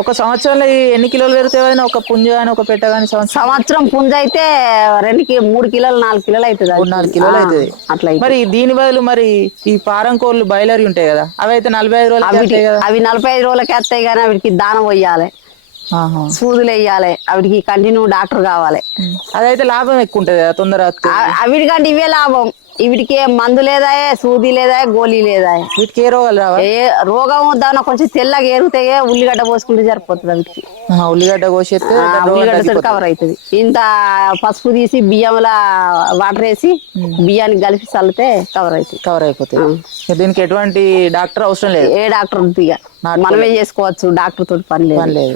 ఒక సంవత్సరంలో ఎన్ని కిలోలు పెరుగుతాయి? ఒక పుంజ కానీ ఒక పెట్ట కానీ సంవత్సరం పుంజ అయితే 3 కిలోలు 4 కిలోలు అవుతుంది. 4 కిలోలు అవుతుంది. అట్లా మరి దీని బదులు మరి ఈ పారం కోళ్ళు బయలర్ ఉంటాయి కదా, అవి అయితే 45 రోజులకి అవి 45 రోజులకి వస్తాయి. కానీ వీటికి దానం పోయాలి, సూదులు వేయాలి, వాటికి కంటిన్యూ డాక్టర్ కావాలి. అదైతే లాభం ఎక్కువ ఉంటది కదా, తొందర వీటికంటే ఇవే లాభం. వీటికి మందు లేదా, సూది లేదా, గోళీ లేదా. వీటికి ఏ రోగాలు రావా? ఏ రోగం దాని కొంచెం తెల్లగా ఏరుతాయి, ఉల్లిగడ్డ పోసుకుంటే సరిపోతుంది. వీటికి ఉల్లిగడ్డ కోసేస్తే ఉల్లిగడ్డ కవర్ అవుతుంది. ఇంత పసుపు తీసి బియ్యంలో వాటర్ వేసి బియ్యానికి కలిపి చల్లితే కవర్ అయిపోతుంది. దీనికి ఎటువంటి డాక్టర్ అవసరం లేదు. ఏ డాక్టర్ మనమే చేసుకోవచ్చు, డాక్టర్ తోటి పని లేదు.